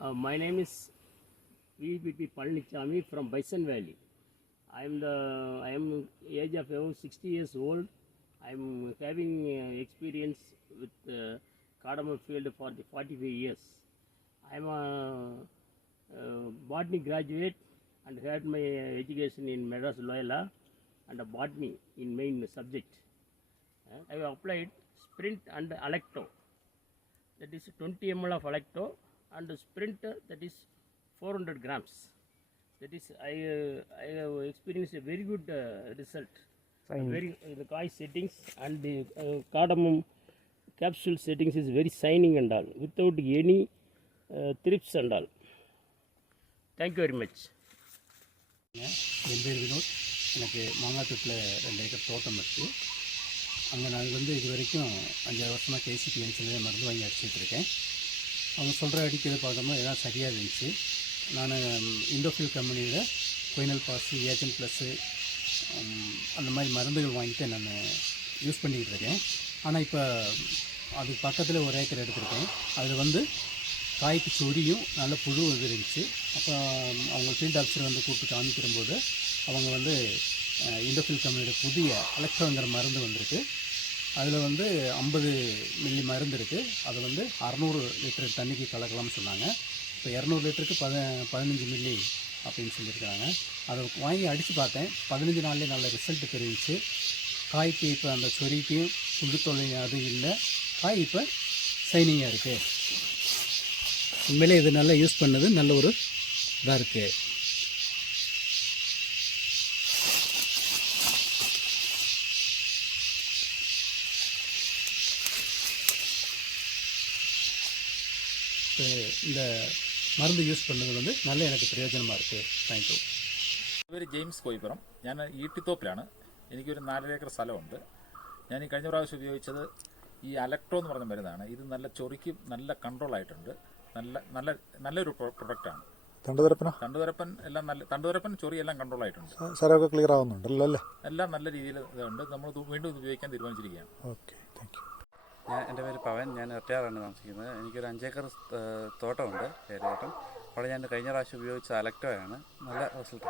Uh, my name is VPP Palnichami from Bison Valley. I am the I am age of around 60 years old. I am having uh, experience with uh, cardamom field for the 45 years. I am a, uh botany graduate and had my education in Madras Loyola and a botany in main subject. I have applied Sprint and Alecto that is 20 ml of Alecto and Sprint uh, that is 400 grams. That is I uh, I have experienced a very good uh, result. Very uh, the koi settings and the uh, cardamom capsule settings is very shining and all without any uh, thrips and all. Thank you very much. என் பேர் வினோத் எனக்கு மாங்காத்தூட்டில் ரெண்டு acre தோட்டம் இருக்குது அங்கே நான் வந்து இது வரைக்கும் அஞ்சாறு வருஷமாக கேசிபி என்சில் மருந்து வாங்கி அடிச்சிட்டு இருக்கேன் அவங்க சொல்கிற அடிக்கிறது பார்த்தோம்னா எல்லாம் சரியாக இருந்துச்சு. நான் இண்டோஃபில் கம்பெனியில் கொயினல் பாஸு ஏஜென்ட் ப்ளஸ்ஸு அந்த மாதிரி மருந்துகள் வாங்கிட்டு நான் யூஸ் பண்ணிக்கிட்டு இருக்கேன். ஆனால் இப்போ அதுக்கு பக்கத்தில் ஒரு ஏக்கர் எடுத்திருக்கேன். அதில் வந்து காய்க்கு சொரியும் நல்ல புழு இது இருந்துச்சு. அப்போ அவங்க ஃபீல்ட் ஆஃபீஸர் வந்து கூப்பிட்டு காமிக்கிறம்போது அவங்க வந்து இண்டோஃபில் கம்பெனியோட புதிய எலக்ட்ரோங்கிற மருந்து வந்திருக்கு. அதில் வந்து ஐம்பது மில்லி மருந்து இருக்குது அதை வந்து அறநூறு லிட்டர் தண்ணிக்கு கலக்கலாம்னு சொன்னாங்க. இப்போ இரநூறு லிட்டருக்கு பத பதினஞ்சு மில்லி அப்படின்னு சொல்லியிருக்கிறாங்க. அதை வாங்கி அடித்து பார்த்தேன். பதினஞ்சு நாள்லேயே நல்ல ரிசல்ட் தெரிஞ்சிச்சு. காய்க்கு இப்போ அந்த சொரிக்கும் புழு தொல்லை அது இல்லை. காய் இப்போ சைனிங்காக இருக்குது உண்மையிலே இது நல்லா யூஸ் பண்ணது நல்ல ஒரு இதாக இருக்குது இந்த மருந்து யூஸ் பண்ணது வந்து நல்ல எனக்கு பிரயோஜனமாக இருக்குது தேங்க்யூ പേര് ജെയിംസ് കോയിപ്പുറം ഞാൻ ഈട്ടിത്തോപ്പിലാണ് എനിക്കൊരു നാലര ഏക്കർ സ്ഥലമുണ്ട് ഞാൻ ഈ കഴിഞ്ഞ പ്രാവശ്യം ഉപയോഗിച്ചത് ഈ അലക്ട്രോ എന്ന് പറഞ്ഞ മരുന്നാണ് ഇത് നല്ല ചൊറിക്കും നല്ല കൺട്രോൾ ആയിട്ടുണ്ട് നല്ല നല്ല നല്ലൊരു പ്രൊഡക്റ്റാണ് തണ്ടുതരപ്പന തണ്ടുതരപ്പൻ എല്ലാം നല്ല തണ്ടുതരപ്പൻ ചൊറി എല്ലാം കൺട്രോൾ ആയിട്ടുണ്ട് സാരമൊക്കെ ക്ലിയർ ആവുന്നുണ്ടല്ലോ അല്ലേ എല്ലാം നല്ല രീതിയിൽ ഇതുണ്ട് നമ്മൾ ഇത് വീണ്ടും ഇത് ഉപയോഗിക്കാൻ തീരുമാനിച്ചിരിക്കുകയാണ് ഓക്കെ താങ്ക് യു ഞാൻ എന്റെ പേര് പവൻ. ഞാൻ എറട്ടിയാറാണ് താമസിക്കുന്നത്. എനിക്കൊരു അഞ്ചേക്കർ തോട്ടമുണ്ട് തോട്ടമുണ്ട് പേരുതോട്ടം അവിടെ ഞാൻ കഴിഞ്ഞ പ്രാവശ്യം ഉപയോഗിച്ച അലക്ടോയാണ് നല്ല റിസൾട്ട്